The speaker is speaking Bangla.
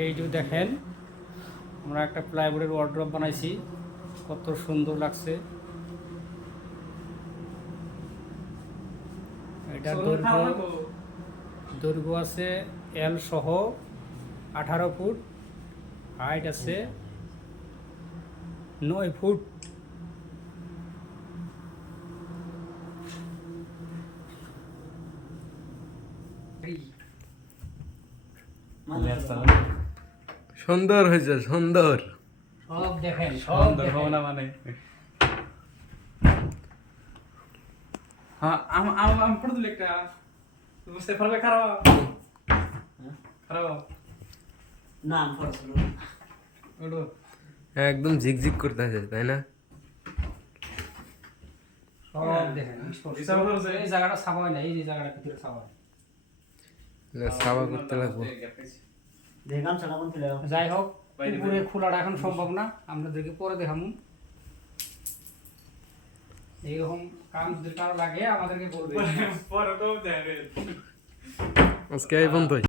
এই যে দেখেন আমরা একটা প্লাইউডের ওয়ার্ড্রপ বানাইছি, কত সুন্দর লাগছে। এটা দৈর্ঘ্য আছে এল সহ 18 ফুট, হাইট আছে 9 ফুট। সুন্দর হয়েছে, সুন্দর। সব দেখেন, সুন্দর ভাবনা মানে হ্যাঁ আমি ফটো তুলি একটা বুঝতে পারবে খারাপ খারাপ না ফটো ওটো একদম ঝিকঝিক করতেছে, তাই না? সব দেখেন। এই জায়গাটা সাফা হয় না, এই যে জায়গাটা ভিতরে সাফা হয়। সাবা করতে লাগবো। দেখলাম ছাড়া কোন ছিল যাই হোক, পুরো খোলাটা এখন সম্ভব না, আপনাদেরকে পরে দেখাবো। এইরকম কাম যদি কারো লাগে আমাদেরকে বলবে। পরে তো দেখবে আজকে এই পর্যন্তই।